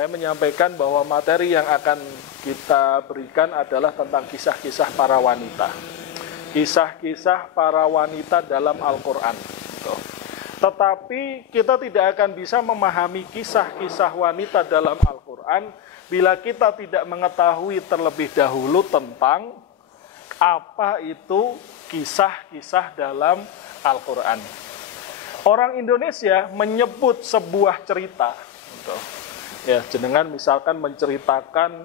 saya menyampaikan bahwa materi yang akan kita berikan adalah tentang kisah-kisah para wanita. Kisah-kisah para wanita dalam Al-Quran. Tetapi kita tidak akan bisa memahami kisah-kisah wanita dalam Al-Quran bila kita tidak mengetahui terlebih dahulu tentang apa itu kisah-kisah dalam Al-Quran. Orang Indonesia menyebut sebuah cerita. Ya, jenengan misalkan menceritakan,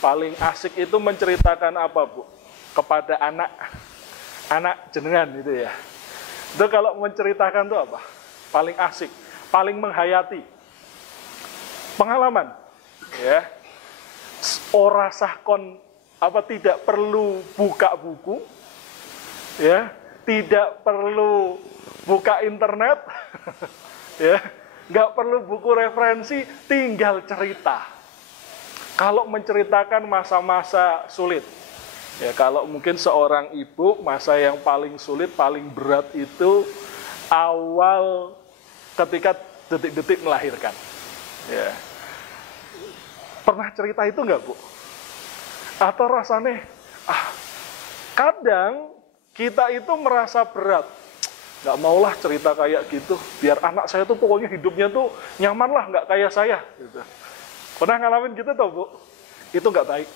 paling asik itu menceritakan apa, Bu? Kepada anak jenengan gitu ya. Itu kalau menceritakan itu apa? Paling asik, paling menghayati. Pengalaman, ya. Ora sahkon apa tidak perlu buka buku, ya, tidak perlu buka internet, ya. Nggak perlu buku referensi, tinggal cerita. Kalau menceritakan masa-masa sulit, ya kalau mungkin seorang ibu, masa yang paling sulit, paling berat itu awal ketika detik-detik melahirkan. Ya. Pernah cerita itu nggak, Bu? Atau rasanya, kadang kita itu merasa berat. Nggak maulah cerita kayak gitu, biar anak saya tuh pokoknya hidupnya tuh nyaman lah, nggak kayak saya. Gitu. Pernah ngalamin gitu tuh, Bu? Itu nggak baik.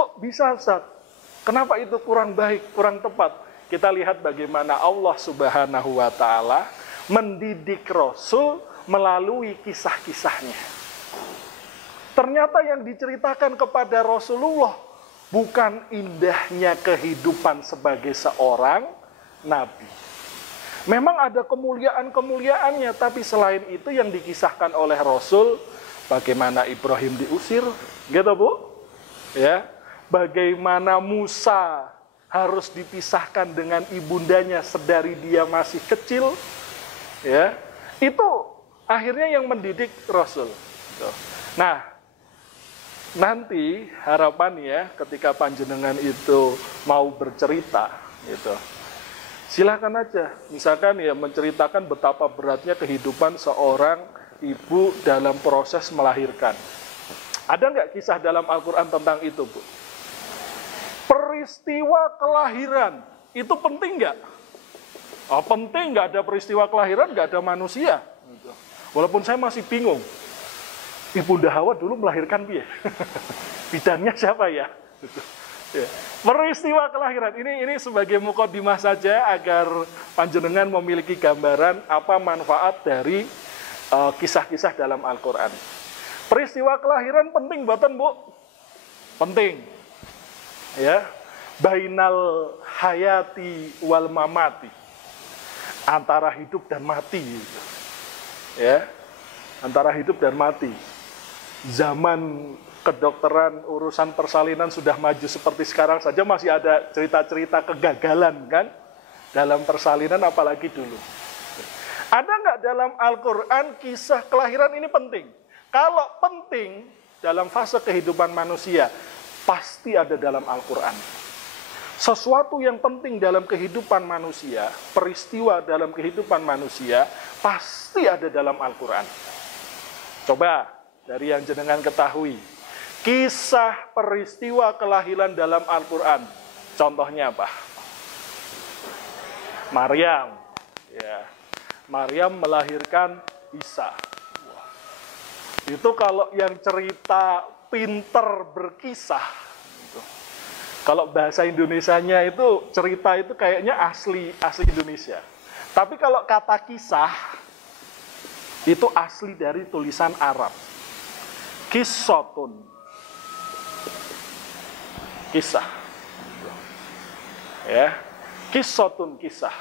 Kok bisa, Ustaz? Kenapa itu kurang baik, kurang tepat? Kita lihat bagaimana Allah Subhanahu wa Ta'ala mendidik Rasul melalui kisah-kisahnya. Ternyata yang diceritakan kepada Rasulullah bukan indahnya kehidupan sebagai seorang nabi. Memang ada kemuliaan-kemuliaannya, tapi selain itu yang dikisahkan oleh Rasul, bagaimana Ibrahim diusir, gitu, Bu? Ya, bagaimana Musa harus dipisahkan dengan ibundanya sedari dia masih kecil, ya. Itu akhirnya yang mendidik Rasul. Nah, nanti harapannya ketika panjenengan itu mau bercerita, gitu, silakan aja. Misalkan ya menceritakan betapa beratnya kehidupan seorang ibu dalam proses melahirkan. Ada nggak kisah dalam Al-Quran tentang itu, Bu? Peristiwa kelahiran itu penting nggak? Oh, penting, nggak ada peristiwa kelahiran, nggak ada manusia. Walaupun saya masih bingung. Ibunda Hawa dulu melahirkan piye? Bidannya siapa ya? Peristiwa kelahiran ini sebagai mukadimah saja agar panjenengan memiliki gambaran apa manfaat dari kisah-kisah dalam Al-Quran. Peristiwa kelahiran penting buatan, Bu? Penting. Ya, bainal hayati wal mamati. Antara hidup dan mati. Ya, antara hidup dan mati. Zaman kedokteran, urusan persalinan sudah maju seperti sekarang saja masih ada cerita-cerita kegagalan kan dalam persalinan, apalagi dulu. Ada nggak dalam Al-Quran kisah kelahiran ini penting? Kalau penting dalam fase kehidupan manusia, pasti ada dalam Al-Quran. Sesuatu yang penting dalam kehidupan manusia, peristiwa dalam kehidupan manusia, pasti ada dalam Al-Quran. Coba dari yang jenengan ketahui, kisah peristiwa kelahiran dalam Al-Quran, contohnya apa? Maryam, ya, Maryam melahirkan Isa. Itu kalau yang cerita pinter berkisah, gitu. Kalau bahasa Indonesianya itu cerita itu kayaknya asli Indonesia. Tapi kalau kata kisah itu asli dari tulisan Arab. Qissatun, kisah, ya, qissatun, kisah.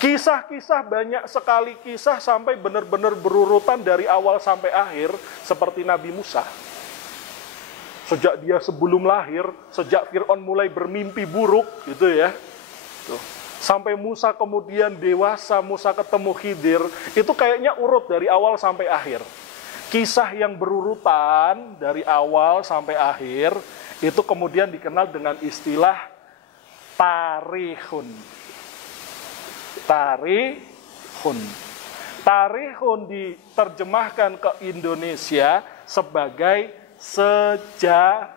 Kisah-kisah banyak sekali, kisah sampai benar-benar berurutan dari awal sampai akhir, seperti Nabi Musa. Sejak dia sebelum lahir, sejak Fir'aun mulai bermimpi buruk, gitu ya. Tuh. Sampai Musa kemudian dewasa, Musa ketemu Khidir, itu kayaknya urut dari awal sampai akhir. Kisah yang berurutan dari awal sampai akhir, itu kemudian dikenal dengan istilah tarikhun. Tarikhun. Tarikhun diterjemahkan ke Indonesia sebagai sejarah.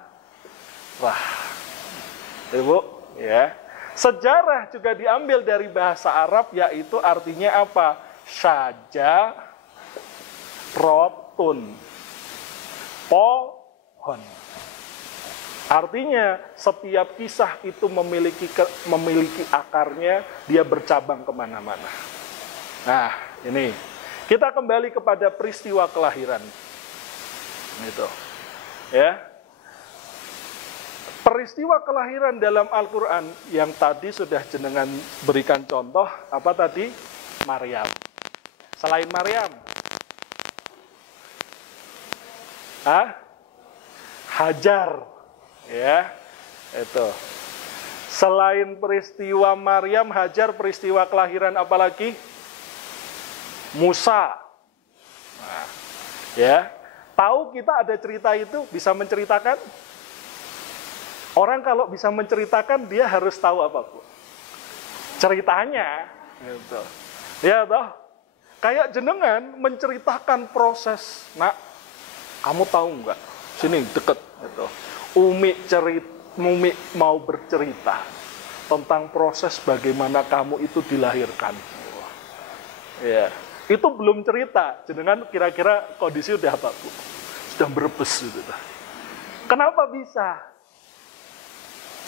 Ibu, ya. Sejarah juga diambil dari bahasa Arab, yaitu artinya apa? Syajarotun, pohon. Artinya setiap kisah itu memiliki akarnya, dia bercabang kemana-mana. Nah, ini kita kembali kepada peristiwa kelahiran. Itu, ya. Peristiwa kelahiran dalam Al-Quran yang tadi sudah jenengan berikan contoh, apa tadi? Maryam. Selain Maryam, Hajar, ya, itu. Selain peristiwa Maryam, Hajar, peristiwa kelahiran apa lagi? Musa. Nah, ya, tahu kita ada cerita itu, bisa menceritakan? Orang kalau bisa menceritakan, dia harus tahu apa, Bu? Ceritanya, gitu. Ya toh, kayak jenengan menceritakan proses. Nak, kamu tahu nggak? Sini deket, gitu. Umi mau bercerita tentang proses bagaimana kamu itu dilahirkan. Ya, itu belum cerita. Jenengan kira-kira kondisi udah apa, Bu? Sudah berebes, gitu. Kenapa bisa?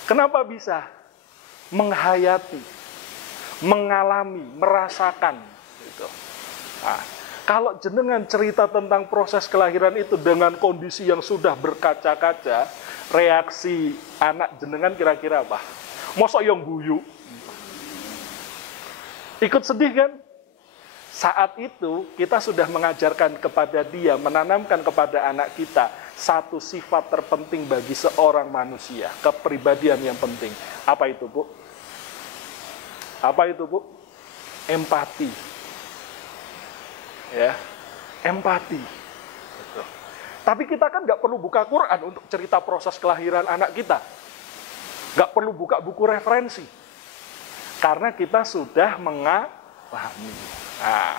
Kenapa bisa? Menghayati, mengalami, merasakan. Gitu. Nah, kalau jenengan cerita tentang proses kelahiran itu dengan kondisi yang sudah berkaca-kaca, reaksi anak jenengan kira-kira apa? Mosok yang guyu? Ikut sedih kan? Saat itu kita sudah mengajarkan kepada dia, menanamkan kepada anak kita satu sifat terpenting bagi seorang manusia, kepribadian yang penting. Apa itu, Bu? Apa itu, Bu? Empati. Ya, empati. Betul. Tapi kita kan nggak perlu buka Quran untuk cerita proses kelahiran anak kita. Nggak perlu buka buku referensi. Karena kita sudah mengalami. Nah,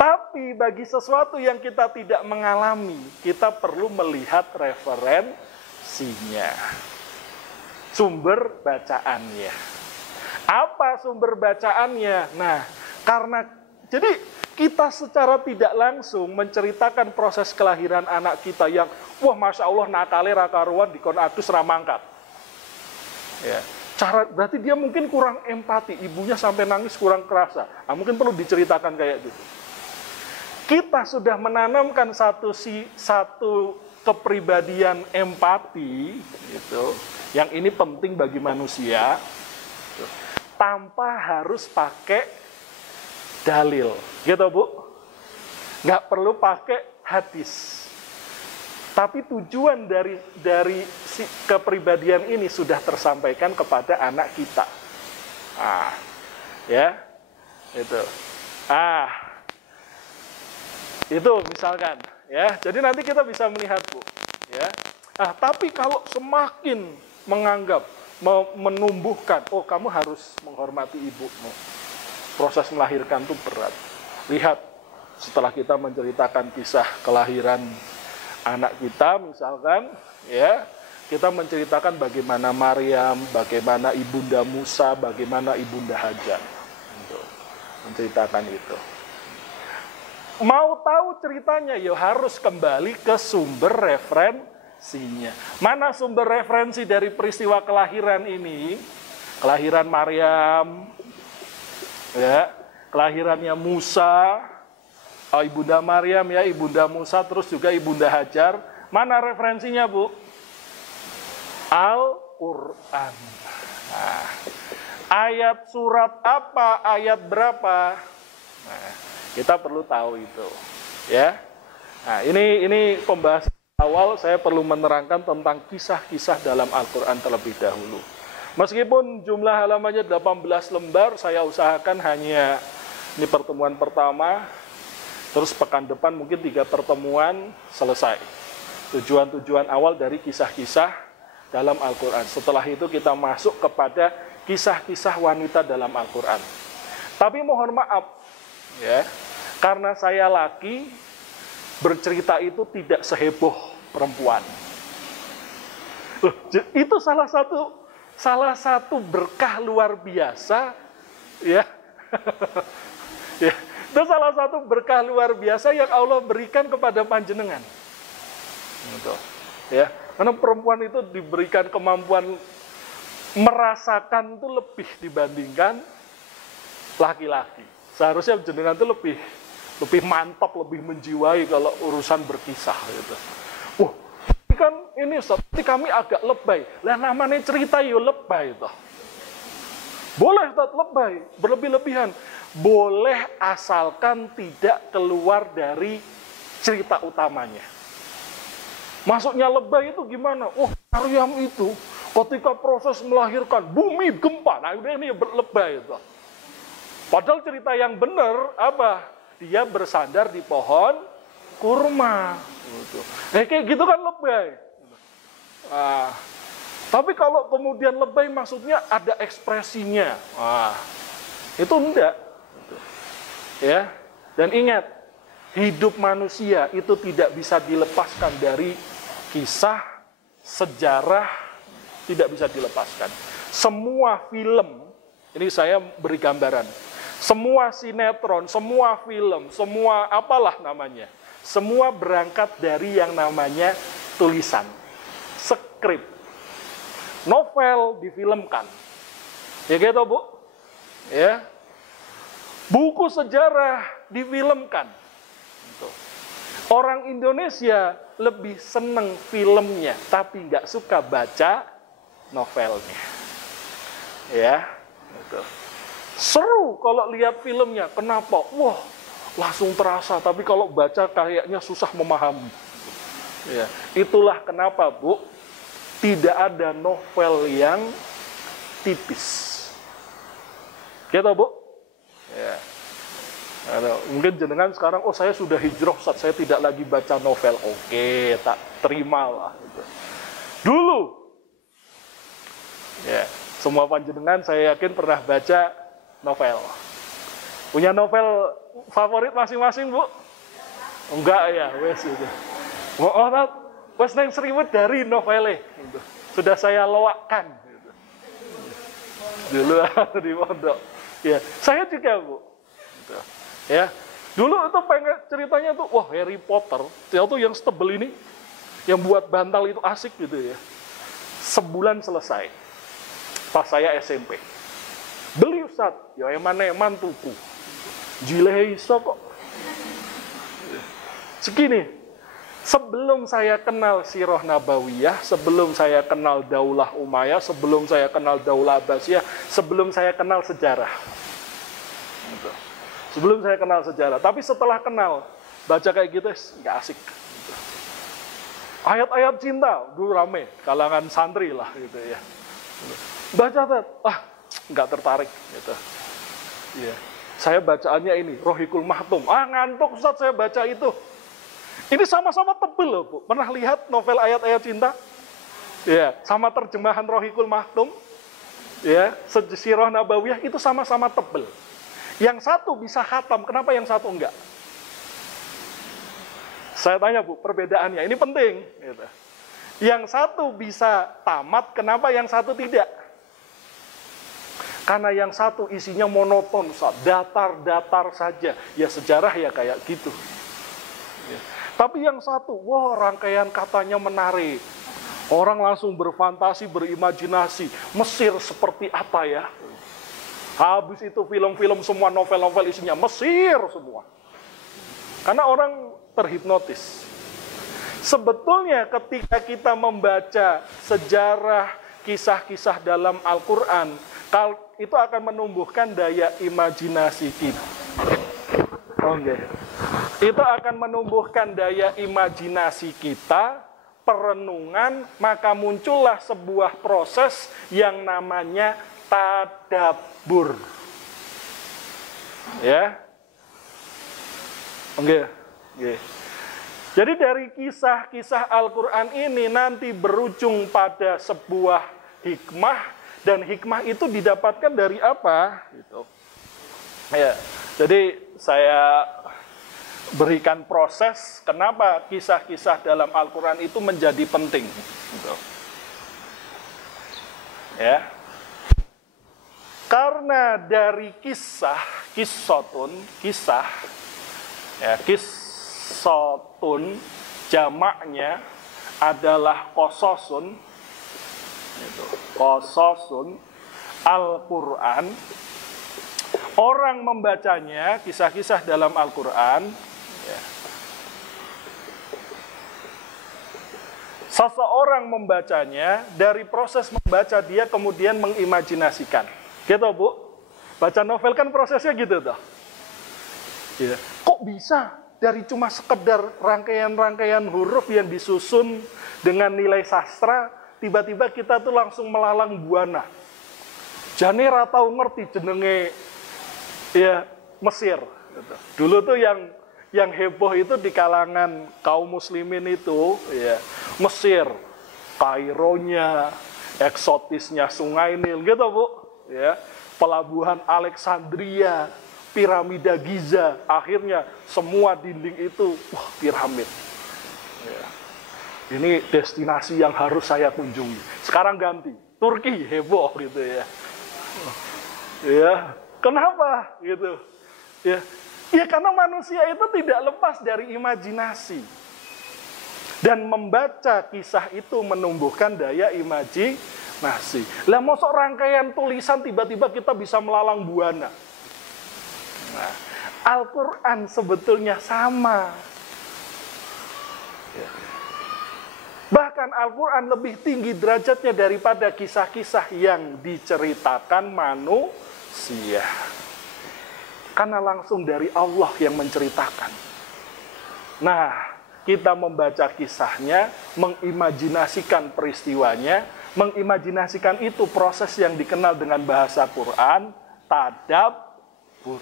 tapi bagi sesuatu yang kita tidak mengalami, kita perlu melihat referensinya, sumber bacaannya. Apa sumber bacaannya? Nah, karena jadi kita secara tidak langsung menceritakan proses kelahiran anak kita yang, wah, Masya Allah, nakale rakaruan dikon adus ramangkat. Ya. Berarti dia mungkin kurang empati, ibunya sampai nangis kurang kerasa. Nah, mungkin perlu diceritakan kayak gitu. Kita sudah menanamkan satu kepribadian empati, gitu, yang ini penting bagi manusia, gitu, tanpa harus pakai dalil, gitu, Bu. Nggak perlu pakai hadis. Tapi tujuan dari si kepribadian ini sudah tersampaikan kepada anak kita. Ya, itu. Itu misalkan, ya. Jadi nanti kita bisa melihat, Bu, ya. Tapi kalau semakin menganggap, menumbuhkan, oh, kamu harus menghormati ibumu. Proses melahirkan itu berat. Lihat, setelah kita menceritakan kisah kelahiran anak kita, misalkan, ya, kita menceritakan bagaimana Maryam, bagaimana ibunda Musa, bagaimana ibunda Hajar, untuk menceritakan itu. Mau tahu ceritanya, ya harus kembali ke sumber referensinya. Mana sumber referensi dari peristiwa kelahiran ini? Kelahiran Maryam, ya, kelahirannya Musa. Ibunda Maryam, ya, ibunda Musa, terus juga ibunda Hajar. Mana referensinya, Bu? Al-Quran. Nah, ayat surat apa, ayat berapa? Nah, kita perlu tahu itu, ya. Nah, ini pembahasan awal. Saya perlu menerangkan tentang kisah-kisah dalam Al-Quran terlebih dahulu. Meskipun jumlah halamannya 18 lembar, saya usahakan hanya ini pertemuan pertama. Terus pekan depan mungkin 3 pertemuan selesai. Tujuan-tujuan awal dari kisah-kisah dalam Al-Quran. Setelah itu kita masuk kepada kisah-kisah wanita dalam Al-Quran. Tapi mohon maaf, ya, Karena saya laki, bercerita itu tidak seheboh perempuan. Loh, itu salah satu berkah luar biasa, ya. Ya, itu salah satu berkah luar biasa yang Allah berikan kepada panjenengan. Gitu. Ya, karena perempuan itu diberikan kemampuan merasakan itu lebih dibandingkan laki-laki. Seharusnya jenengan itu lebih mantap, lebih menjiwai kalau urusan berkisah gitu. Kan ini seperti kami agak lebay. Lah namanya cerita yo lebay toh. Boleh tak lebay, berlebih-lebihan. Boleh asalkan tidak keluar dari cerita utamanya. Maksudnya lebay itu gimana? Maryam itu ketika proses melahirkan bumi gempa. Nah, ini lebay itu. Padahal cerita yang benar apa? Dia bersandar di pohon kurma. Kayak gitu kan lebay. Tapi kalau kemudian lebay maksudnya ada ekspresinya. Itu enggak. Ya. Dan ingat, hidup manusia itu tidak bisa dilepaskan dari kisah, sejarah, tidak bisa dilepaskan. Semua film, ini saya beri gambaran, semua sinetron, semua film, semua apalah namanya, semua berangkat dari yang namanya tulisan, skrip, novel difilmkan, ya gitu Bu, ya, buku sejarah difilmkan. Orang Indonesia lebih seneng filmnya, tapi nggak suka baca novelnya, ya. Gitu. Seru kalau lihat filmnya, kenapa? Wah, langsung terasa, tapi kalau baca kayaknya susah memahami. Ya, itulah kenapa Bu, tidak ada novel yang tipis. Gitu Bu? Ya. Mungkin jenengan sekarang, saya sudah hijrah, Ustaz, saya tidak lagi baca novel. Oke, tak terimalah. Gitu. Dulu, ya, semua panjenengan saya yakin pernah baca novel. Punya novel favorit masing-masing, Bu? Enggak ya, wes gitu. Wes neng seriwet dari novelnya. Gitu. Sudah saya loakkan. Gitu. Dulu di pondok. Ya, saya juga, Bu. Gitu. Ya, dulu itu pengen ceritanya tuh, Harry Potter, itu yang setebel ini, yang buat bantal itu asik gitu ya. Sebulan selesai. Pas saya SMP. Beli Ustaz, ya eman-eman tuku. Jileh iso kok. Segini, sebelum saya kenal Sirah Nabawiyah, sebelum saya kenal Daulah Umayyah, sebelum saya kenal Daulah Abbasiyah, sebelum saya kenal sejarah. Gitu. Sebelum saya kenal sejarah, tapi setelah kenal, baca kayak gitu, nggak asik. Gitu. Ayat-ayat cinta, dulu rame, kalangan santri lah gitu ya. Baca, nggak tertarik gitu. Ya. Saya bacaannya ini, Rohikul Mahtum. Ngantuk Ustaz saya baca itu. Ini sama-sama tebel loh, Bu. Pernah lihat novel ayat-ayat cinta? Ya, sama terjemahan Rohikul Mahtum. Ya, Sirah Nabawiyah itu sama-sama tebel. Yang satu bisa khatam, kenapa yang satu enggak? Saya tanya Bu, perbedaannya, ini penting. Gitu. Yang satu bisa tamat, kenapa yang satu tidak? Karena yang satu isinya monoton, datar-datar saja. Ya sejarah ya kayak gitu. Ya. Tapi yang satu, rangkaian katanya menarik. Orang langsung berfantasi, berimajinasi. Mesir seperti apa ya? Habis itu film-film semua, novel-novel isinya Mesir semua. Karena orang terhipnotis. Sebetulnya ketika kita membaca sejarah, kisah-kisah dalam Al-Quran, itu akan menumbuhkan daya imajinasi kita. Itu akan menumbuhkan daya imajinasi kita, perenungan, maka muncullah sebuah proses yang namanya tadabbur. Ya. Jadi dari kisah-kisah Al-Quran ini nanti berujung pada sebuah hikmah, dan hikmah itu didapatkan dari apa? Gitu. Ya, jadi saya berikan proses kenapa kisah-kisah dalam Al-Quran itu menjadi penting. Gitu. Ya. Karena dari kisah jamaknya adalah qososun, gitu. Qososun Al-Quran. Orang membacanya, kisah-kisah dalam Al-Quran, ya. Seseorang membacanya, dari proses membaca dia kemudian mengimajinasikan. Gitu Bu, baca novel kan prosesnya gitu toh. Ya. Kok bisa dari cuma sekedar rangkaian-rangkaian huruf yang disusun dengan nilai sastra, tiba-tiba kita tuh langsung melalang buana. Jane ra tau ngerti jenenge ya Mesir. Gitu. Dulu tuh yang heboh itu di kalangan kaum muslimin itu ya Mesir, Kaironya, eksotisnya Sungai Nil gitu Bu, ya. Pelabuhan Alexandria, piramida Giza, akhirnya semua dinding itu wah piramid. Ya. Ini destinasi yang harus saya kunjungi. Sekarang ganti, Turki heboh gitu ya. Ya, kenapa gitu? Ya. Ya karena manusia itu tidak lepas dari imajinasi. Dan membaca kisah itu menumbuhkan daya imajinasi. Lah mosok rangkaian tulisan tiba-tiba kita bisa melalang buana. Nah, Al-Quran sebetulnya sama. Ya. Bahkan Al-Quran lebih tinggi derajatnya daripada kisah-kisah yang diceritakan manusia. Karena langsung dari Allah yang menceritakan. Nah, kita membaca kisahnya, mengimajinasikan peristiwanya, mengimajinasikan itu proses yang dikenal dengan bahasa Quran, tadabbur.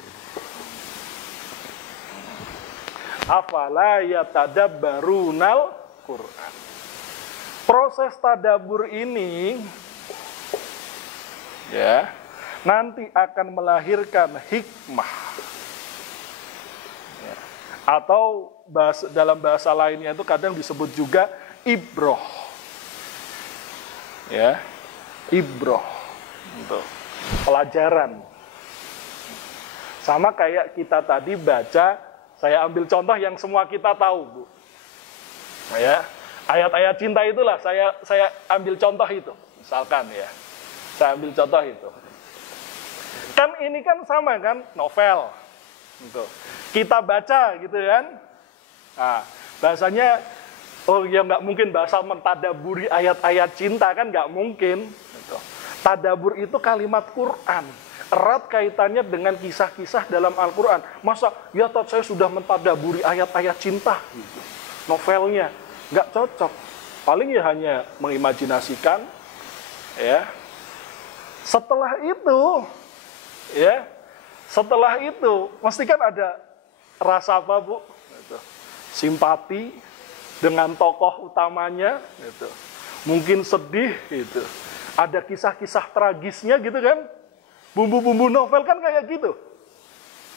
Afala yatadabbarunal Quran. Proses tadabbur ini ya nanti akan melahirkan hikmah. Ya. Atau dalam bahasa lainnya itu kadang disebut juga ibroh. Ya, ibroh. Untuk pelajaran. Sama kayak kita tadi baca, saya ambil contoh yang semua kita tahu, Bu. Ya, ayat-ayat cinta itulah saya ambil contoh itu. Misalkan ya, saya ambil contoh itu. Kan ini kan sama kan, novel. Gitu. Kita baca gitu kan. Nah, bahasanya, oh ya nggak mungkin bahasa mentadaburi ayat-ayat cinta kan nggak mungkin. Gitu. Tadabur itu kalimat Quran. Erat kaitannya dengan kisah-kisah dalam Al-Quran. Masa, ya Tat, saya sudah mentadaburi ayat-ayat cinta. Gitu. Novelnya. Nggak cocok. Paling ya hanya mengimajinasikan. Ya. Setelah itu, mesti kan ada rasa apa, Bu? Gitu. Simpati dengan tokoh utamanya, gitu. Mungkin sedih, gitu. Ada kisah-kisah tragisnya, gitu kan? Bumbu-bumbu novel kan kayak gitu.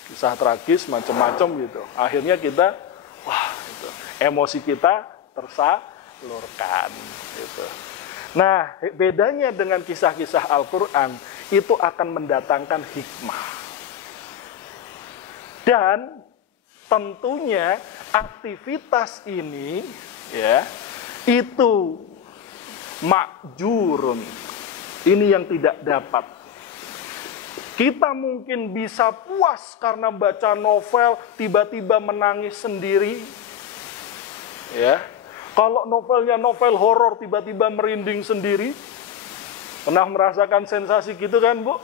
Kisah tragis, macam-macam, gitu. Akhirnya kita, wah, gitu. Emosi kita tersalurkan, gitu. Nah, bedanya dengan kisah-kisah Al-Quran, itu akan mendatangkan hikmah. Dan tentunya aktivitas ini ya itu makjurun. Ini yang tidak dapat. Kita mungkin bisa puas karena baca novel tiba-tiba menangis sendiri. Ya. Kalau novelnya novel horor tiba-tiba merinding sendiri. Pernah merasakan sensasi gitu kan, Bu?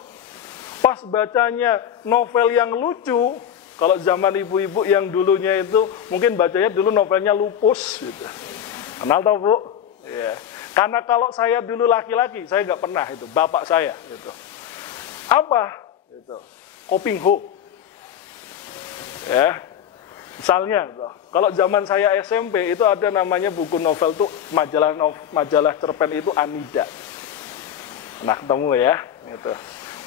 Pas bacanya novel yang lucu, kalau zaman ibu-ibu yang dulunya itu, mungkin bacanya dulu novelnya Lupus. Gitu. Kenal tau, Bu? Ya. Karena kalau saya dulu laki-laki, saya nggak pernah itu, bapak saya. Gitu. Apa? Gitu. Coping Hook. Ya. Misalnya, kalau zaman saya SMP, itu ada namanya buku novel tuh, majalah cerpen itu Anida. Nah, ketemu ya, gitu.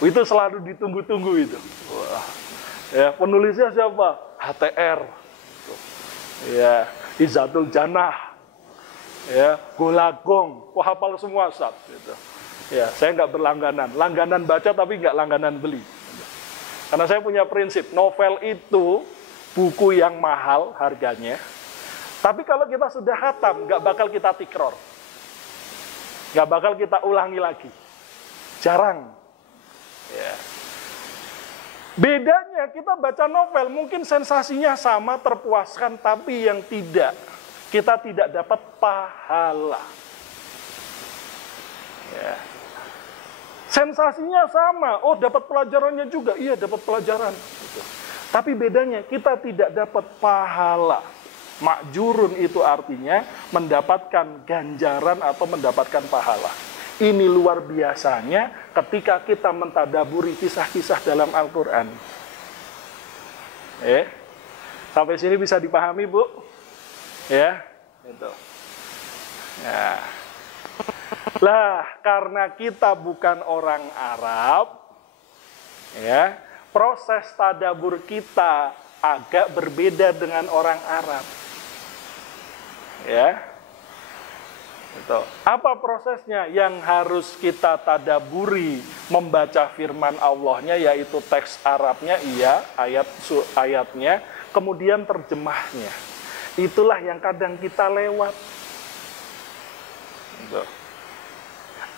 Itu selalu ditunggu-tunggu itu. Wah. Ya, penulisnya siapa? HTR. Gitu. ya, Izatul Jannah, ya, Golagong, wah hafal semua Ustaz. Gitu. Ya, saya nggak berlangganan, langganan baca tapi nggak langganan beli. Karena saya punya prinsip, novel itu buku yang mahal harganya, tapi kalau kita sudah khatam, nggak bakal kita tikror, nggak bakal kita ulangi lagi, jarang. Ya. Bedanya kita baca novel mungkin sensasinya sama, terpuaskan, tapi yang tidak, kita tidak dapat pahala. Ya. Sensasinya sama, oh dapat pelajarannya juga, iya dapat pelajaran. Gitu. Tapi bedanya kita tidak dapat pahala. Makjurun itu artinya mendapatkan ganjaran atau mendapatkan pahala. Ini luar biasanya ketika kita mentadaburi kisah-kisah dalam Al-Quran. Sampai sini bisa dipahami, Bu? Ya, itu. Ya. Lah, karena kita bukan orang Arab, ya, proses tadabur kita agak berbeda dengan orang Arab. Ya. Itu. Apa prosesnya yang harus kita tadaburi membaca firman Allahnya, yaitu teks Arabnya, iya, ayatnya, kemudian terjemahnya. Itulah yang kadang kita lewat. Itu.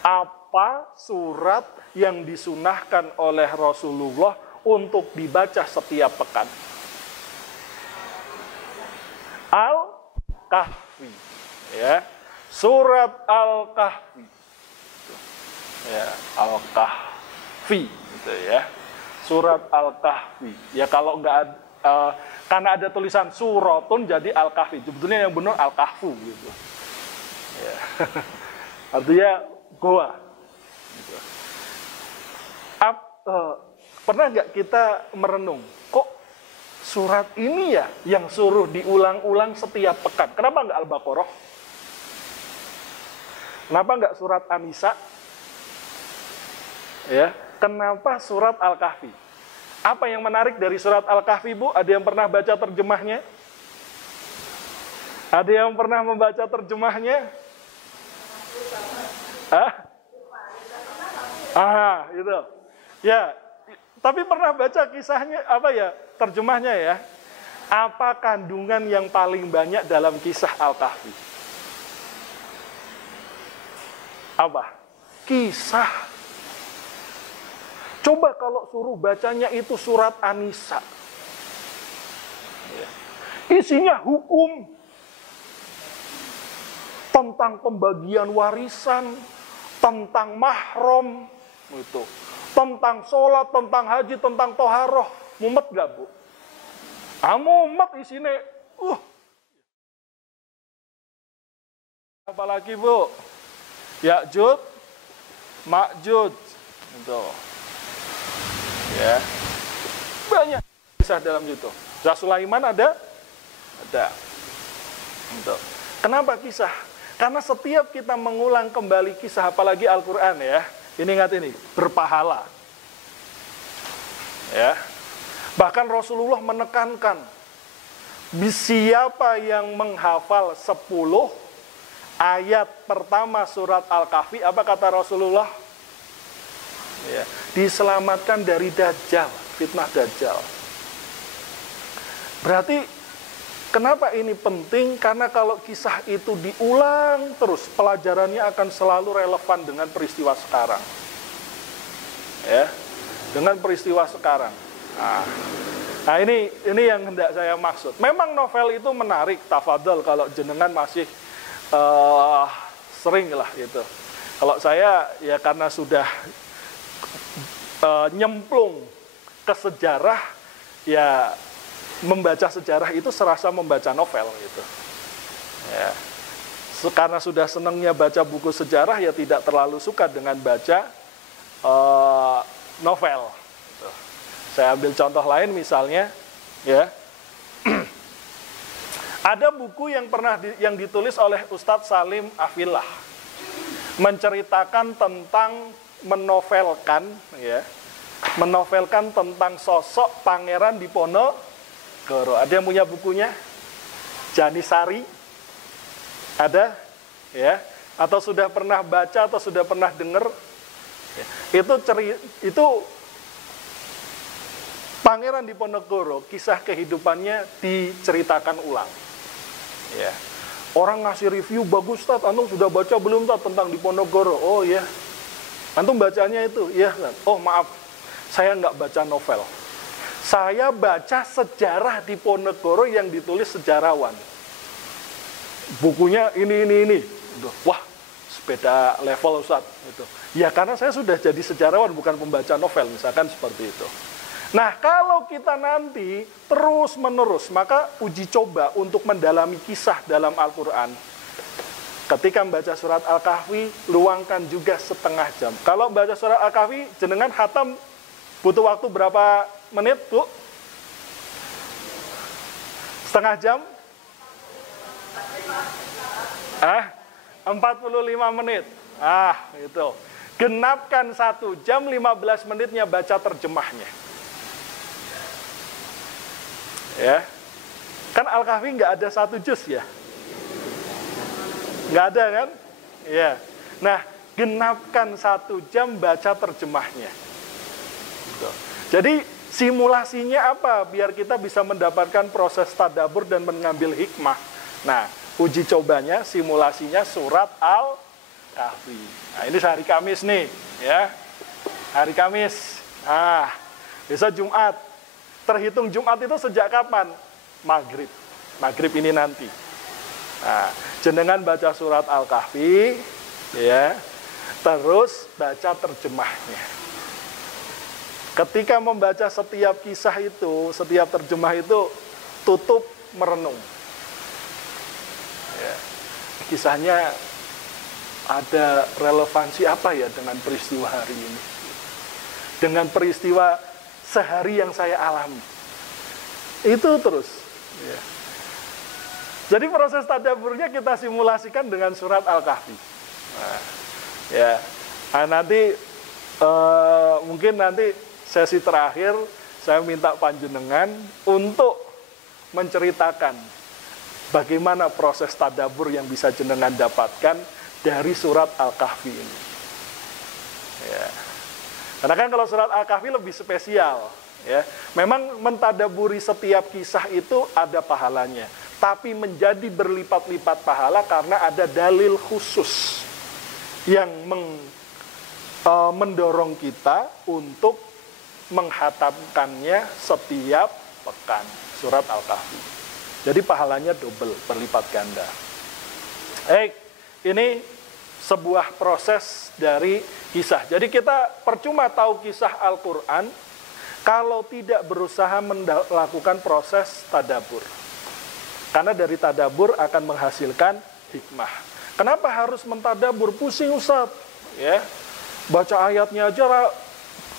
Apa surat yang disunahkan oleh Rasulullah untuk dibaca setiap pekan? Al-Kahfi, ya, surat Al-Kahfi, ya, Al-Kahfi, gitu ya, surat Al-Kahfi. Ya kalau nggak karena ada tulisan suratun jadi Al-Kahfi, sebetulnya yang benar Al-Kahfu, gitu. Ya. Artinya goa. Gitu. Pernah nggak kita merenung, kok surat ini ya yang suruh diulang-ulang setiap pekan? Kenapa nggak Al-Baqarah? Kenapa nggak surat An-Nisa? Ya, kenapa surat Al-Kahfi? Apa yang menarik dari surat Al-Kahfi, Bu? Ada yang pernah baca terjemahnya? Ada yang pernah membaca terjemahnya? Itu. Ya, tapi pernah baca kisahnya apa ya? Terjemahnya ya. Apa kandungan yang paling banyak dalam kisah Al-Kahfi? Apa? Kisah. Coba kalau suruh bacanya itu surat An-Nisa. Isinya hukum. Tentang pembagian warisan, tentang mahram, itu, tentang sholat, tentang haji, tentang toharoh. Mumet gak, Bu? Mumet isinya. Apalagi, Bu? Ya'jud, Ma'jud, itu. Ya, banyak kisah dalam situ. Kisah Sulaiman ada? Ada. Itu. Kenapa kisah? Karena setiap kita mengulang kembali kisah, apalagi Al-Quran ya, ini ingat ini, berpahala. Ya. Bahkan Rasulullah menekankan, siapa yang menghafal 10 ayat pertama surat Al-Kahfi, apa kata Rasulullah? Ya, diselamatkan dari Dajjal, fitnah Dajjal. Berarti kenapa ini penting? Karena kalau kisah itu diulang terus, pelajarannya akan selalu relevan dengan peristiwa sekarang. Ya, dengan peristiwa sekarang. Nah ini yang hendak saya maksud. Memang novel itu menarik, tafadhol kalau jenengan masih sering lah gitu. Kalau saya ya karena sudah nyemplung ke sejarah, ya membaca sejarah itu serasa membaca novel gitu. Ya. Karena sudah senangnya baca buku sejarah, ya tidak terlalu suka dengan baca novel. Gitu. Saya ambil contoh lain misalnya, ya. Ada buku yang yang ditulis oleh Ustadz Salim Afillah, menceritakan tentang menovelkan tentang sosok Pangeran Diponegoro. Ada yang punya bukunya? Janisari? Ada? Ya. Atau sudah pernah baca atau sudah pernah dengar? Ya. Itu Pangeran Diponegoro, kisah kehidupannya diceritakan ulang. Ya. Orang ngasih review, bagus Tat, antum sudah baca belum Tat tentang Diponegoro? Oh ya, antum bacanya itu? Iya Tat. Oh maaf, saya nggak baca novel. Saya baca sejarah Diponegoro yang ditulis sejarawan. Bukunya ini. Wah, beda level Ustaz. Gitu. Ya karena saya sudah jadi sejarawan, bukan pembaca novel, misalkan seperti itu. Nah, kalau kita nanti terus-menerus, maka uji coba untuk mendalami kisah dalam Al-Quran. Ketika membaca surat Al-Kahfi, luangkan juga setengah jam. Kalau membaca surat Al-Kahfi, jenengan khatam butuh waktu berapa menit, Bu? Setengah jam? 45 menit. Itu. Genapkan 1 jam 15 menitnya baca terjemahnya. Ya, kan Al-Kahfi nggak ada 1 juz ya, nggak ada kan? Ya, nah genapkan 1 jam baca terjemahnya. Jadi simulasinya apa? Biar kita bisa mendapatkan proses tadabbur dan mengambil hikmah. Nah, uji cobanya, simulasinya surat Al-Kahfi. Nah, ini hari Kamis nih, ya, hari Kamis. Besok Jumat. Terhitung Jumat itu sejak kapan? Maghrib. Maghrib ini nanti. Nah, jenengan baca surat Al-Kahfi, ya, terus baca terjemahnya. Ketika membaca setiap kisah itu, setiap terjemah itu, tutup merenung. Ya, kisahnya ada relevansi apa ya dengan peristiwa hari ini? Dengan peristiwa sehari yang saya alami. Itu terus. Ya. Jadi proses tadabburnya kita simulasikan dengan surat Al-Kahfi. Nanti mungkin nanti sesi terakhir saya minta panjenengan untuk menceritakan bagaimana proses tadabbur yang bisa jenengan dapatkan dari surat Al-Kahfi ini. Ya. Karena kan kalau surat Al-Kahfi lebih spesial, ya. Memang mentadaburi setiap kisah itu ada pahalanya, tapi menjadi berlipat-lipat pahala karena ada dalil khusus yang mendorong kita untuk menghatamkannya setiap pekan, surat Al-Kahfi. Jadi pahalanya double, berlipat ganda. Ini sebuah proses dari kisah. Jadi kita percuma tahu kisah Al-Quran kalau tidak berusaha melakukan proses tadabbur. Karena dari tadabbur akan menghasilkan hikmah. Kenapa harus mentadabbur? Pusing Ustaz. Ya, baca ayatnya aja,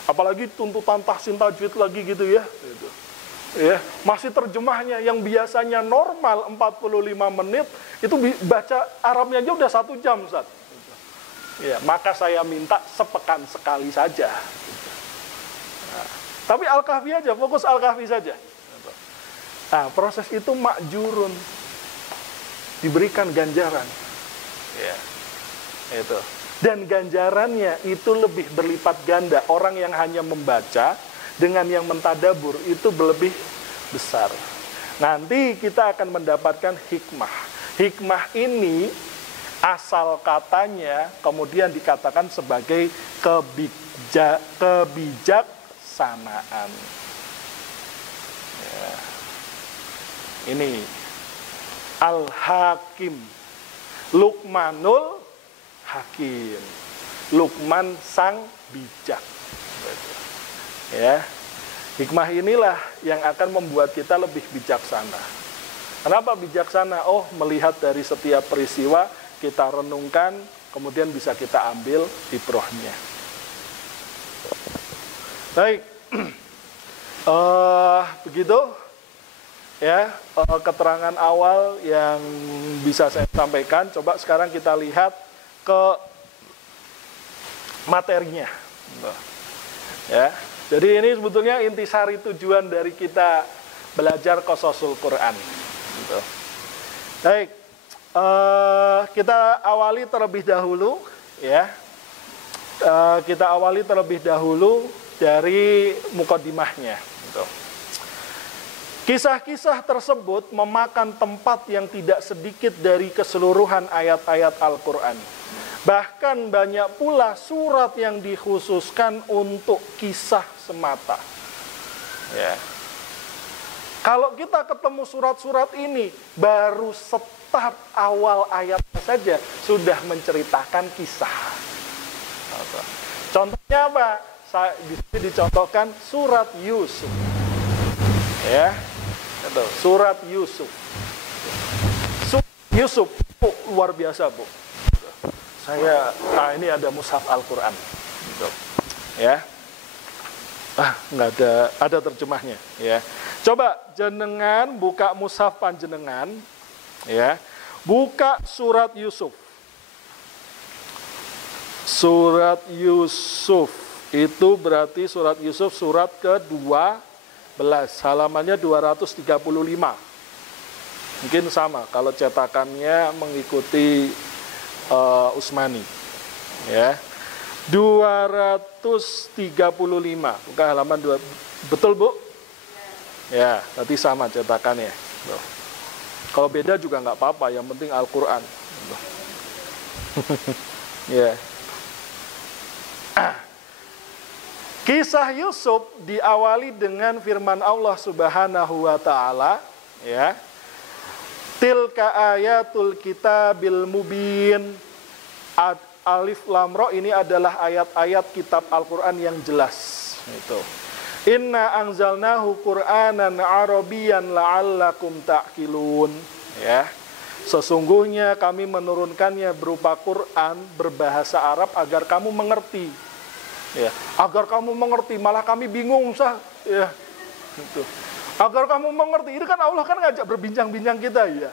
apalagi tuntutan tahsin tajwid lagi gitu ya. Gitu. Ya, masih terjemahnya yang biasanya normal 45 menit, itu baca Arabnya aja udah 1 jam Ustaz. Ya, maka saya minta sepekan sekali saja. Nah, tapi Al-Kahfi aja, fokus Al-Kahfi saja. Nah, proses itu makjurun, diberikan ganjaran. Ya, itu. Dan ganjarannya itu lebih berlipat ganda. Orang yang hanya membaca dengan yang mentadabur itu lebih besar. Nanti kita akan mendapatkan hikmah. Hikmah ini asal katanya kemudian dikatakan sebagai kebijaksanaan. Ya. Ini Al-Hakim, Luqmanul Hakim, Luqman sang bijak. Ya, hikmah inilah yang akan membuat kita lebih bijaksana. Kenapa bijaksana? Oh, melihat dari setiap peristiwa kita renungkan, kemudian bisa kita ambil ibrohnya. Baik, begitu ya keterangan awal yang bisa saya sampaikan. Coba sekarang kita lihat ke materinya. Ya, jadi ini sebetulnya intisari tujuan dari kita belajar Qasasul Quran. Gitu. Baik, kita awali terlebih dahulu ya. Kita awali terlebih dahulu dari mukadimahnya. Gitu. Kisah-kisah tersebut memakan tempat yang tidak sedikit dari keseluruhan ayat-ayat Al-Quran. Bahkan banyak pula surat yang dikhususkan untuk kisah semata. Ya. Kalau kita ketemu surat-surat ini, baru start awal ayatnya saja sudah menceritakan kisah. Contohnya apa? Di sini dicontohkan surat Yusuf. Ya. Surat Yusuf. Surat Yusuf, Bu, luar biasa, Bu. Ini ada mushaf Al-Quran. Ya. Nggak ada terjemahnya, ya. Coba jenengan buka mushaf panjenengan, ya. Buka surat Yusuf. Surat Yusuf itu berarti surat Yusuf surat ke-12, halamannya 235. Mungkin sama kalau cetakannya mengikuti Utsmani. Ya. 235, buka halaman 2. Betul, Bu? Ya, berarti sama cetakannya. Kalau beda juga nggak apa-apa, yang penting Al-Quran. Ya. Kisah Yusuf diawali dengan firman Allah Subhanahu wa taala, ya. Tilka ayatul kitabil mubin. Alif lam ra ini adalah ayat-ayat kitab Al-Qur'an yang jelas, itu. Inna anzalnahu Qur'anan Arabiyyan la'allakum ta'qilun, ya. Sesungguhnya kami menurunkannya berupa Quran berbahasa Arab agar kamu mengerti. Ya, agar kamu mengerti, malah kami bingung ya. Gitu. Agar kamu mengerti. Ini kan Allah kan ngajak berbincang-bincang kita ya.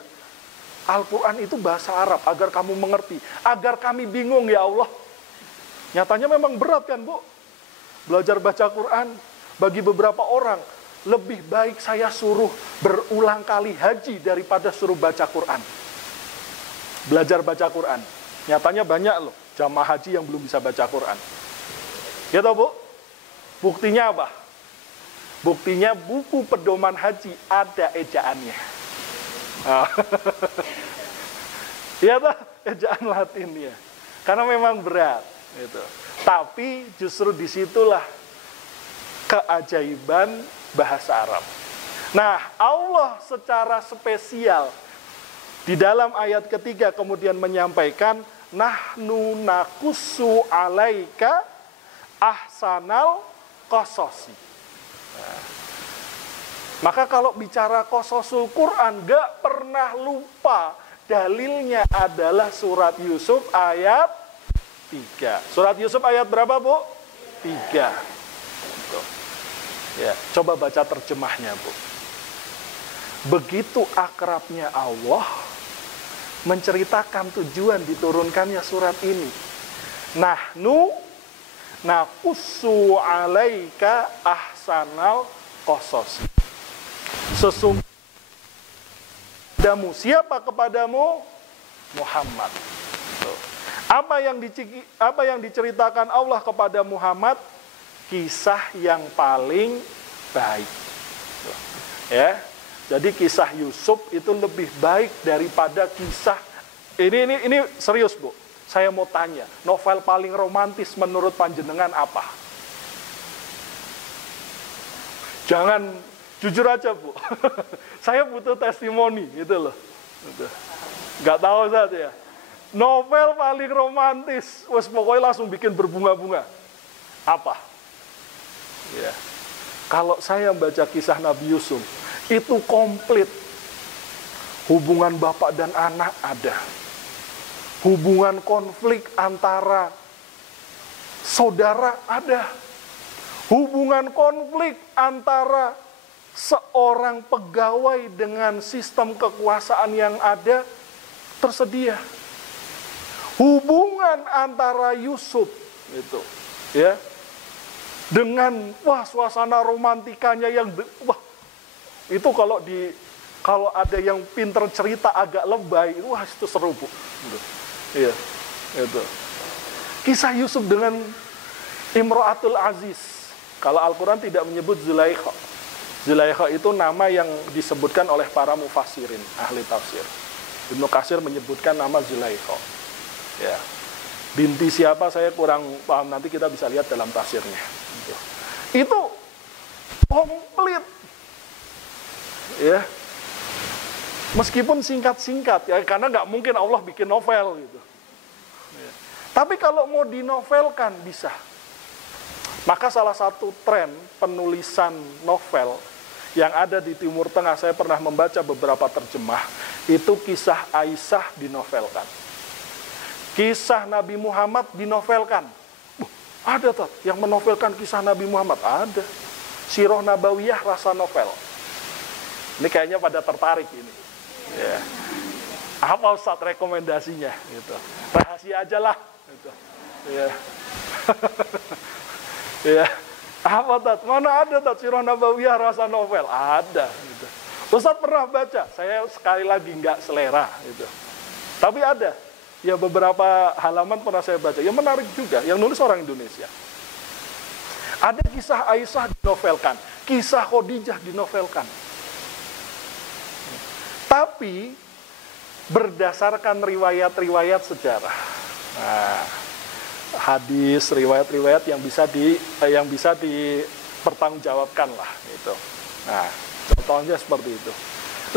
Al-Quran itu bahasa Arab, agar kamu mengerti. Agar kami bingung ya Allah. Nyatanya memang berat kan, Bu? Belajar baca Quran bagi beberapa orang lebih baik saya suruh berulang kali haji daripada suruh baca Quran. Belajar baca Quran. Nyatanya banyak loh jamaah haji yang belum bisa baca Quran. Ya toh, Bu? Buktinya apa? Buktinya buku pedoman haji ada ejaannya. Ya toh, ejaan Latinnya. Karena memang berat, gitu. Tapi justru disitulah keajaiban bahasa Arab. Nah, Allah secara spesial di dalam ayat ketiga kemudian menyampaikan nahnu nakussu alaika ahsanal qasosi. Nah, maka kalau bicara qasosul Quran gak pernah lupa dalilnya adalah surat Yusuf ayat 3. Surat Yusuf ayat berapa, Bu? 3. Ya, coba baca terjemahnya, Bu. Begitu akrabnya Allah menceritakan tujuan diturunkannya surat ini. Nahnu nakussu alaika ahsanal qasas. Sesungguhnya kepadamu, siapa kepadamu? Muhammad. Apa yang diceritakan Allah kepada Muhammad? Kisah yang paling baik. Ya. Jadi kisah Yusuf itu lebih baik daripada kisah ini serius, Bu. Saya mau tanya, novel paling romantis menurut panjenengan apa? Jangan jujur aja, Bu. Saya butuh testimoni gitu loh. Gak tahu saja ya. Novel paling romantis, wes pokoknya langsung bikin berbunga-bunga. Apa? Ya. Kalau saya baca kisah Nabi Yusuf, itu komplit. Hubungan bapak dan anak ada. Hubungan konflik antara saudara ada. Hubungan konflik antara seorang pegawai dengan sistem kekuasaan yang ada tersedia. Hubungan antara Yusuf itu, ya, dengan suasana romantikanya yang itu kalau Kalau ada yang pinter cerita agak lebay, wah itu seru, Bu. Gitu. Iya, itu. Kisah Yusuf dengan Imro'atul Aziz. Kalau Al-Quran tidak menyebut Zulaikha. Zulaikha itu nama yang disebutkan oleh para mufassirin, ahli tafsir. Ibnu Katsir menyebutkan nama Zulaikha. Ya. Binti siapa saya kurang paham, nanti kita bisa lihat dalam tafsirnya. Gitu. Itu komplit. Ya. Meskipun singkat-singkat ya, karena nggak mungkin Allah bikin novel gitu. Ya. Tapi kalau mau dinovelkan bisa. Maka salah satu tren penulisan novel yang ada di Timur Tengah, saya pernah membaca beberapa terjemah, itu kisah Aisyah dinovelkan. Kisah Nabi Muhammad dinovelkan. Ada tuh yang menovelkan kisah Nabi Muhammad, ada. Sirah Nabawiyah rasa novel. Ini kayaknya pada tertarik ini. Ya. Apa Ustaz rekomendasinya gitu. Rahasia aja lah gitu. Ya. Ya. Apa Tat? Mana ada Tat Sirah Nabawiyah rasa novel? Ada gitu. Ustaz pernah baca, saya sekali lagi nggak selera gitu. Tapi ada. Ya beberapa halaman pernah saya baca. Yang menarik juga, yang nulis orang Indonesia. Ada kisah Aisyah dinovelkan, kisah Khadijah dinovelkan. Tapi berdasarkan riwayat-riwayat sejarah, nah, hadis, riwayat-riwayat yang bisa dipertanggungjawabkan lah, gitu. Nah, contohnya seperti itu.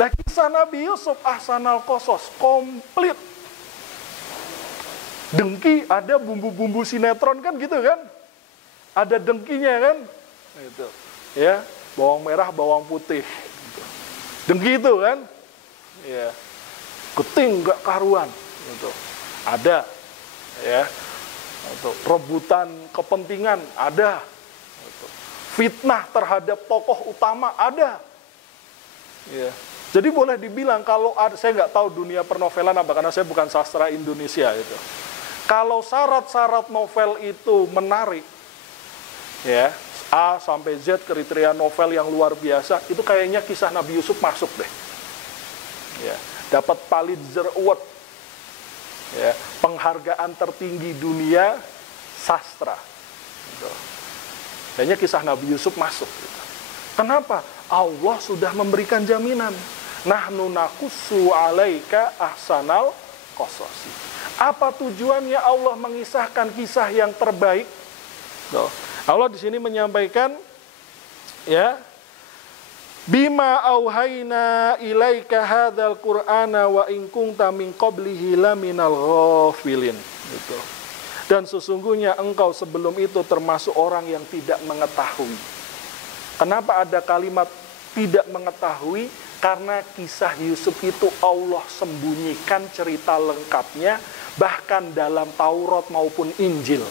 Lah kisah Nabi Yusuf ahsanal qasas, komplit. Dengki, ada bumbu-bumbu sinetron kan gitu kan? Ada dengkinya kan? Gitu. Ya, bawang merah, bawang putih. Gitu. Dengki itu kan? Ya, keting gak karuan, gitu. Ada, ya, atau rebutan kepentingan ada, gitu. Fitnah terhadap tokoh utama ada, ya. Jadi boleh dibilang kalau ada, saya nggak tahu dunia pernovelan apa karena saya bukan sastra Indonesia itu. Kalau syarat-syarat novel itu menarik, ya, A sampai Z kriteria novel yang luar biasa, itu kayaknya kisah Nabi Yusuf masuk deh. Ya, dapat Pulitzer Award, ya, penghargaan tertinggi dunia sastra. Gitu. Kayaknya kisah Nabi Yusuf masuk. Gitu. Kenapa? Allah sudah memberikan jaminan. Nahnu naqussu 'alaika ahsanal qasasi. Apa tujuannya Allah mengisahkan kisah yang terbaik? Tuh. Allah di sini menyampaikan, ya. Bima auhayna ilaika hadzal qur'ana wa in kunta min qablihi laminal ghafilin. Gitu. Dan sesungguhnya engkau sebelum itu termasuk orang yang tidak mengetahui. Kenapa ada kalimat tidak mengetahui? Karena kisah Yusuf itu Allah sembunyikan cerita lengkapnya bahkan dalam Taurat maupun Injil.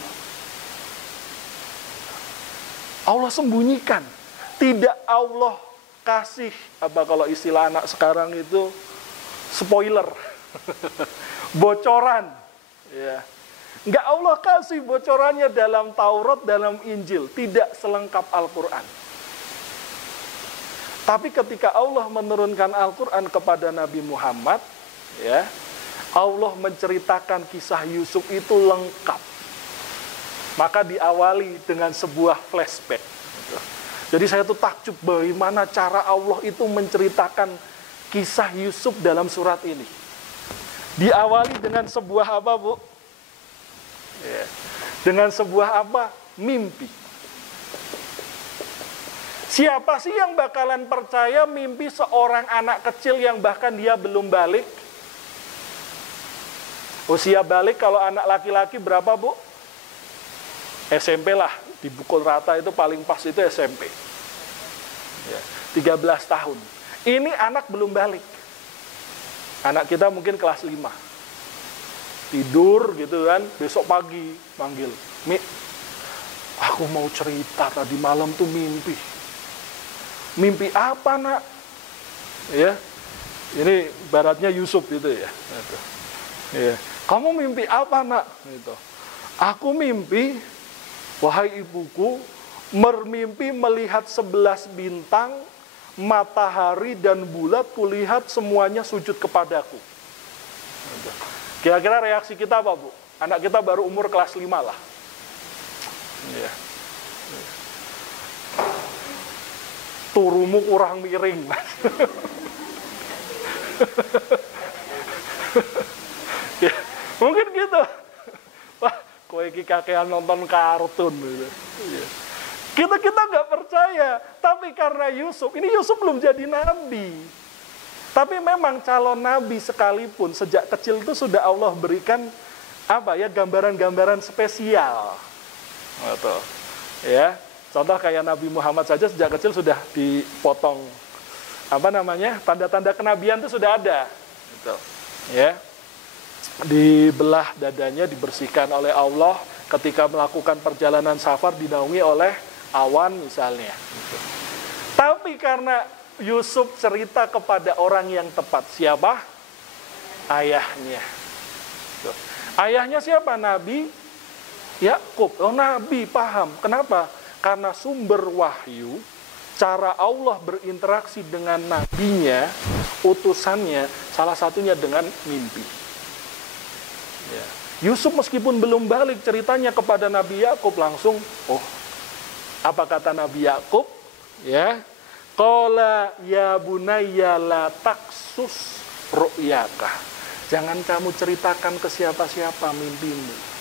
Allah sembunyikan. Tidak Allah kasih, apa kalau istilah anak sekarang itu, spoiler, bocoran, ya. Nggak Allah kasih bocorannya dalam Taurat, dalam Injil, tidak selengkap Al-Quran. Tapi ketika Allah menurunkan Al-Quran kepada Nabi Muhammad, ya, Allah menceritakan kisah Yusuf itu lengkap. Maka diawali dengan sebuah flashback. Jadi saya tuh takjub bagaimana cara Allah itu menceritakan kisah Yusuf dalam surat ini. Diawali dengan sebuah apa, Bu? Ya. Dengan sebuah apa? Mimpi. Siapa sih yang bakalan percaya mimpi seorang anak kecil yang bahkan dia belum balik? Usia balik kalau anak laki-laki berapa, Bu? SMP lah. Dibukul rata itu paling pas itu SMP. Ya, 13 tahun. Ini anak belum balik. Anak kita mungkin kelas 5. Tidur gitu kan, besok pagi manggil, Mi, aku mau cerita tadi malam tuh mimpi. Mimpi apa, Nak? Ya. Ini baratnya Yusuf gitu ya. Gitu. Ya. Kamu mimpi apa, Nak? Gitu. Aku mimpi, wahai ibuku, bermimpi melihat 11 bintang matahari dan bulan kulihat semuanya sujud kepadaku. Kira-kira reaksi kita apa, Bu? Anak kita baru umur kelas 5 lah. Ya. Turumu kurang miring, Mas. Ya, mungkin gitu. Wah, kowe iki kakean nonton kartun gitu. Ya. Kita nggak percaya, tapi karena Yusuf, ini Yusuf belum jadi nabi. Tapi memang calon nabi sekalipun sejak kecil itu sudah Allah berikan gambaran-gambaran spesial. Betul. Ya, contoh kayak Nabi Muhammad saja sejak kecil sudah dipotong tanda-tanda kenabian itu sudah ada. Gitu. Ya. Dibelah dadanya, dibersihkan oleh Allah ketika melakukan perjalanan safar dinaungi oleh awan misalnya. Gitu. Tapi karena Yusuf cerita kepada orang yang tepat, siapa? Ayahnya. Gitu. Ayahnya siapa? Nabi Yakub. Oh, nabi, paham. Kenapa? Karena sumber wahyu, cara Allah berinteraksi dengan nabinya, utusannya, salah satunya dengan mimpi. Ya. Yusuf meskipun belum balik ceritanya kepada Nabi Yakub langsung, apa kata Nabi Yakub? Ya, qala ya bunayya la taksus ru'yaka. Jangan kamu ceritakan ke siapa-siapa mimpimu.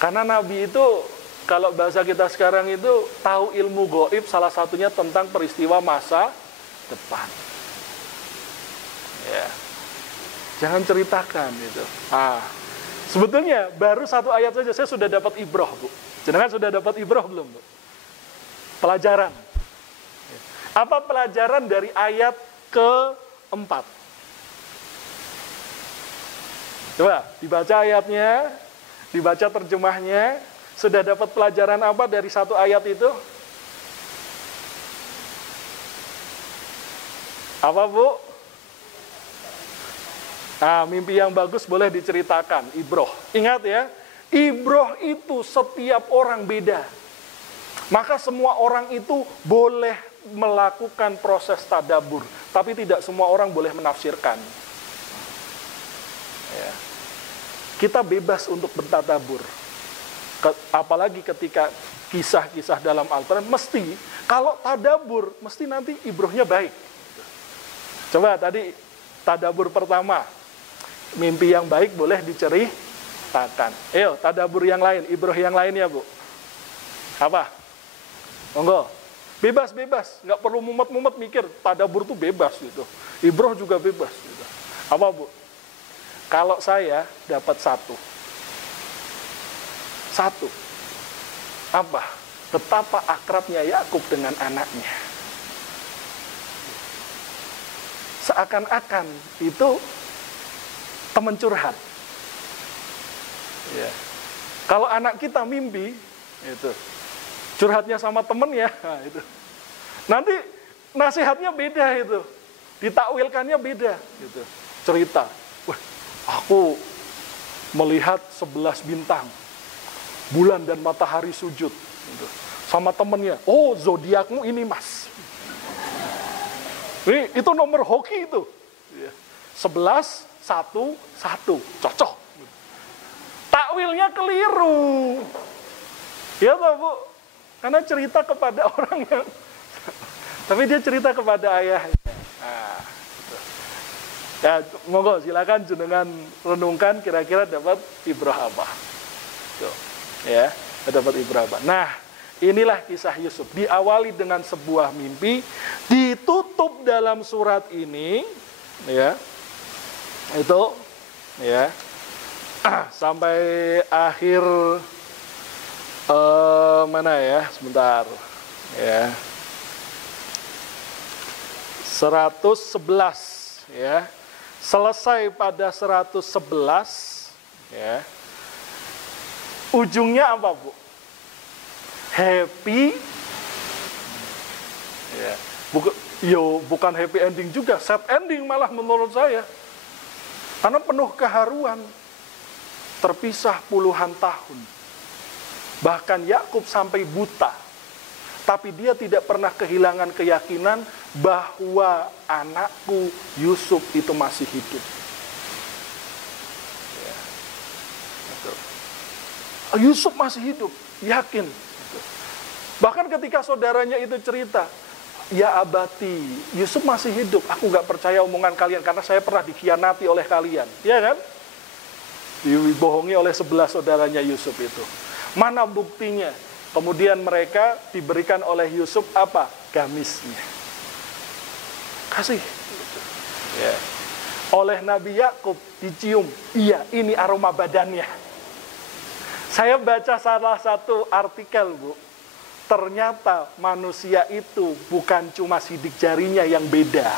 Karena Nabi itu, kalau bahasa kita sekarang itu, tahu ilmu gaib, salah satunya tentang peristiwa masa depan. Ya. Jangan ceritakan itu. Sebetulnya baru satu ayat saja saya sudah dapat ibroh, Bu. Jenengan sudah dapat ibroh belum, Bu? Pelajaran. Apa pelajaran dari ayat ke-4? Coba dibaca ayatnya. Dibaca terjemahnya, sudah dapat pelajaran apa dari satu ayat itu? Apa, Bu? Mimpi yang bagus boleh diceritakan, ibroh. Ingat ya, ibroh itu setiap orang beda. Maka semua orang itu boleh melakukan proses tadabbur, tapi tidak semua orang boleh menafsirkan. Ya. Kita bebas untuk bertadabbur. Apalagi ketika kisah-kisah dalam Al-Quran, mesti, kalau tadabbur, mesti nanti ibrohnya baik. Coba tadi, tadabbur pertama, mimpi yang baik boleh diceritakan. Ayo, tadabbur yang lain, ibroh yang lainnya, Bu. Apa? Monggo. Bebas-bebas, nggak perlu mumet-mumet mikir, tadabbur tuh bebas gitu. Ibroh juga bebas gitu. Apa, Bu? Kalau saya dapat satu. Apa? Betapa akrabnya Yakub dengan anaknya. Seakan-akan itu teman curhat. Ya. Kalau anak kita mimpi, itu curhatnya sama temennya, itu. Nanti nasihatnya beda itu, ditakwilkannya beda, gitu. Cerita. Aku melihat 11 bintang, bulan dan matahari sujud. Sama temennya, zodiakmu ini, Mas. Itu nomor hoki itu. 11, 1, 1. Cocok. Takwilnya keliru. Ya toh, Bu? Karena cerita kepada orang yang... Tapi dia cerita kepada ayahnya. Ya, monggo silakan jenengan renungkan kira-kira dapat ibrah apa. Tuh, ya, dapat ibrah apa. Nah, inilah kisah Yusuf. Diawali dengan sebuah mimpi, ditutup dalam surat ini, ya. Itu, ya. Sampai akhir mana ya? Sebentar. Ya. 111, ya. Selesai pada 111, ya. Ujungnya apa, Bu? Happy, ya. Bukan happy ending juga, sad ending malah menurut saya. Karena penuh keharuan, terpisah puluhan tahun. Bahkan Yakub sampai buta. Tapi dia tidak pernah kehilangan keyakinan bahwa anakku Yusuf itu masih hidup. Ya. Yusuf masih hidup, yakin. Bahkan ketika saudaranya itu cerita, ya abati, Yusuf masih hidup. Aku gak percaya omongan kalian karena saya pernah dikhianati oleh kalian. Ya kan? Dibohongi oleh 11 saudaranya Yusuf itu. Mana buktinya? Kemudian mereka diberikan oleh Yusuf apa? Gamisnya. Kasih. Ya. Oleh Nabi Yakub dicium. Iya, ini aroma badannya. Saya baca salah satu artikel, Bu. Ternyata manusia itu bukan cuma sidik jarinya yang beda.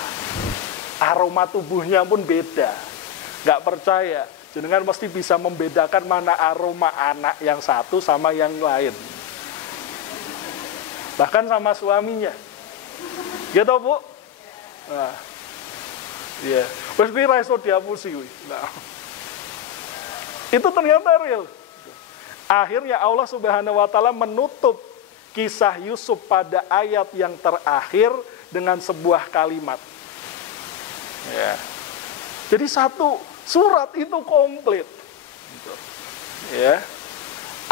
Aroma tubuhnya pun beda. Gak percaya. Jenengan mesti bisa membedakan mana aroma anak yang satu sama yang lain. Bahkan sama suaminya. Gitu, Bu? Nah. Iya. Wes kuwi ra iso diapusi kuwi. Nah. Itu ternyata real. Akhirnya Allah Subhanahu wa taala menutup kisah Yusuf pada ayat yang terakhir dengan sebuah kalimat. Ya. Jadi satu surat itu komplit. Ya.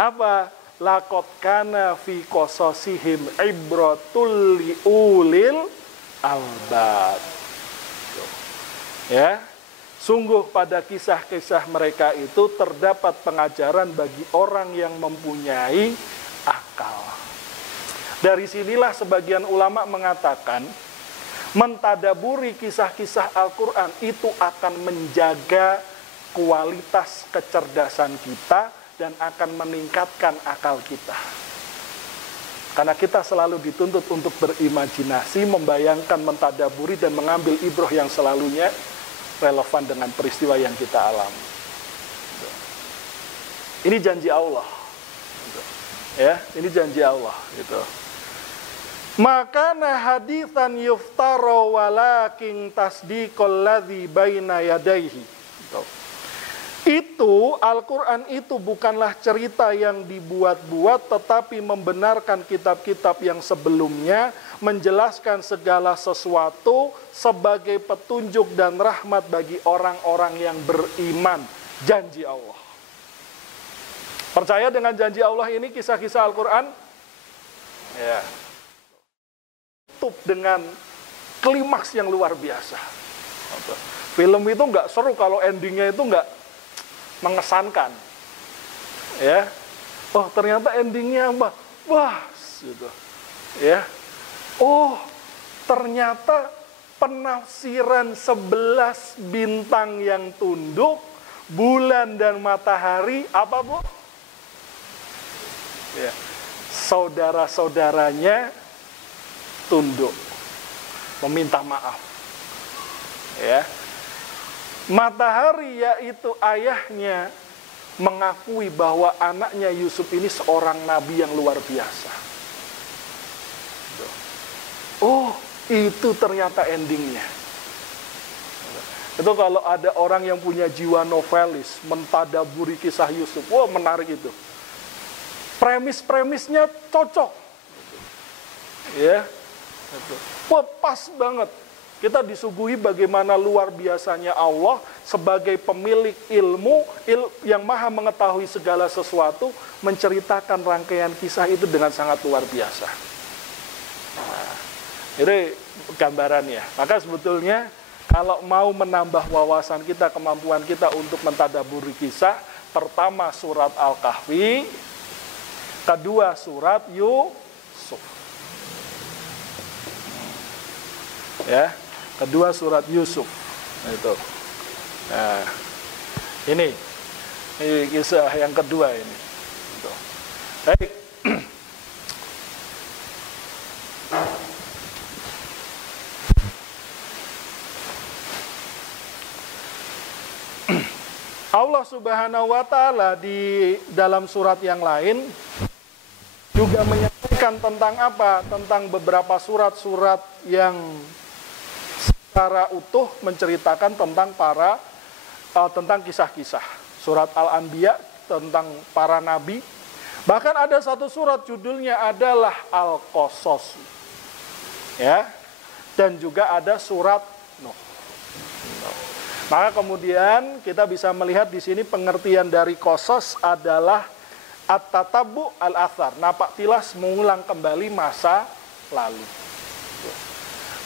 Apa? Laqad kana fi qasasihim ibratul liulil albab. Ya. Sungguh pada kisah-kisah mereka itu terdapat pengajaran bagi orang yang mempunyai akal. Dari sinilah sebagian ulama mengatakan, mentadaburi kisah-kisah Al-Quran itu akan menjaga kualitas kecerdasan kita dan akan meningkatkan akal kita. Karena kita selalu dituntut untuk berimajinasi, membayangkan, mentadaburi, dan mengambil ibroh yang selalunya relevan dengan peristiwa yang kita alami. Ini janji Allah. Ya, ini janji Allah. Gitu. Makana hadithan yuftaro walakin tasdiqal ladzi baina yadayhi. Itu Al-Quran itu bukanlah cerita yang dibuat-buat, tetapi membenarkan kitab-kitab yang sebelumnya, menjelaskan segala sesuatu sebagai petunjuk dan rahmat bagi orang-orang yang beriman. Janji Allah. Percaya dengan janji Allah ini, kisah-kisah Al-Quran? Ya. Tutup dengan klimaks yang luar biasa. Film itu nggak seru kalau endingnya itu nggak mengesankan. Ya. Oh, ternyata endingnya apa? Wah, gitu. Ya. Oh, ternyata penafsiran 11 bintang yang tunduk, bulan dan matahari, apa, Bu? Ya. Saudara-saudaranya tunduk, meminta maaf. Ya. Matahari, yaitu ayahnya, mengakui bahwa anaknya Yusuf ini seorang nabi yang luar biasa. Oh, itu ternyata endingnya. Itu kalau ada orang yang punya jiwa novelis, mentadaburi kisah Yusuf, wah menarik itu. Premis-premisnya cocok. Ya. Wah, pas banget. Kita disuguhi bagaimana luar biasanya Allah sebagai pemilik ilmu yang maha mengetahui segala sesuatu, menceritakan rangkaian kisah itu dengan sangat luar biasa. Nah, ini gambarannya. Maka sebetulnya kalau mau menambah wawasan kita, kemampuan kita untuk mentadaburi kisah, pertama surat Al-Kahfi, kedua surat Yusuf. Ya, kedua surat Yusuf. Itu. Nah, ini kisah yang kedua ini. Itu. Baik. Allah Subhanahu wa taala di dalam surat yang lain juga menyampaikan tentang apa? Tentang beberapa surat-surat yang secara utuh menceritakan tentang tentang kisah-kisah. Surat Al-Anbiya tentang para nabi, Bahkan ada satu surat judulnya adalah Al-Qasas. Ya. Dan juga ada surat Nuh. Maka kemudian kita bisa melihat di sini pengertian dari Qasas adalah at-tatabbu al-athar, napak tilas mengulang kembali masa lalu.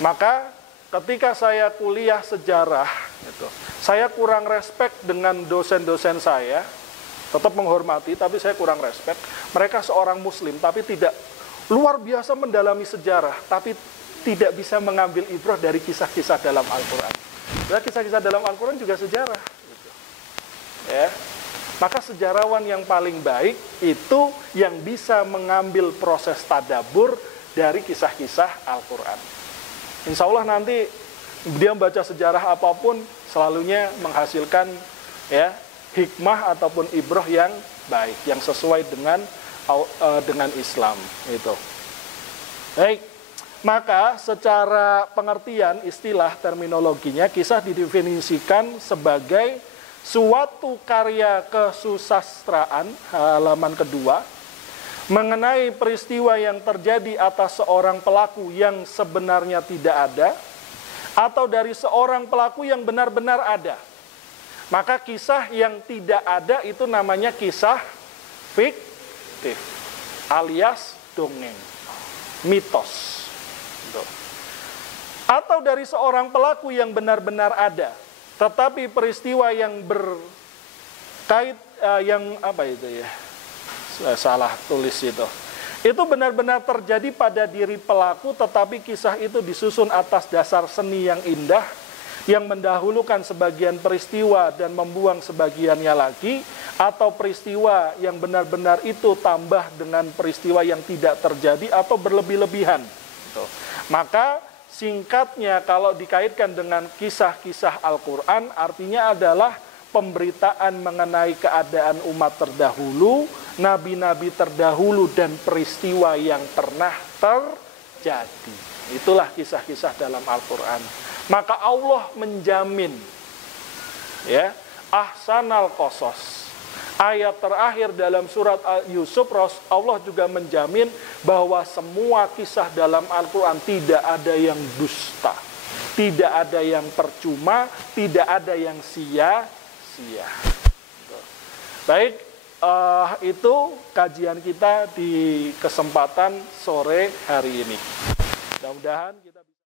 Maka ketika saya kuliah sejarah, gitu, saya kurang respect dengan dosen-dosen saya, tetap menghormati, tapi saya kurang respect. Mereka seorang muslim, tapi tidak luar biasa mendalami sejarah, tapi tidak bisa mengambil ibrah dari kisah-kisah dalam Al-Quran. Nah, kisah-kisah dalam Al-Quran juga sejarah. Gitu. Ya. Maka sejarawan yang paling baik itu yang bisa mengambil proses tadabbur dari kisah-kisah Al-Quran. Insya Allah nanti dia membaca sejarah apapun selalunya menghasilkan ya hikmah ataupun ibrah yang baik, yang sesuai dengan Islam. Itu. Baik, maka secara pengertian istilah terminologinya kisah didefinisikan sebagai suatu karya kesusastraan, halaman kedua, mengenai peristiwa yang terjadi atas seorang pelaku yang sebenarnya tidak ada, atau dari seorang pelaku yang benar-benar ada. Maka kisah yang tidak ada itu namanya kisah fiktif, alias dongeng, mitos. Atau dari seorang pelaku yang benar-benar ada, tetapi peristiwa yang berkait, yang apa itu ya, salah tulis itu benar-benar terjadi pada diri pelaku, tetapi kisah itu disusun atas dasar seni yang indah, yang mendahulukan sebagian peristiwa dan membuang sebagiannya lagi, atau peristiwa yang benar-benar itu tambah dengan peristiwa yang tidak terjadi atau berlebih-lebihan. Maka singkatnya kalau dikaitkan dengan kisah-kisah Al-Quran, artinya adalah pemberitaan mengenai keadaan umat terdahulu, nabi-nabi terdahulu, dan peristiwa yang pernah terjadi. Itulah kisah-kisah dalam Al-Quran. Maka Allah menjamin, ya, ahsanal qasas. Ayat terakhir dalam surat Yusuf, Allah juga menjamin bahwa semua kisah dalam Al-Quran tidak ada yang dusta, tidak ada yang percuma, tidak ada yang sia-sia. Baik, itu kajian kita di kesempatan sore hari ini. Mudah-mudahan kita bisa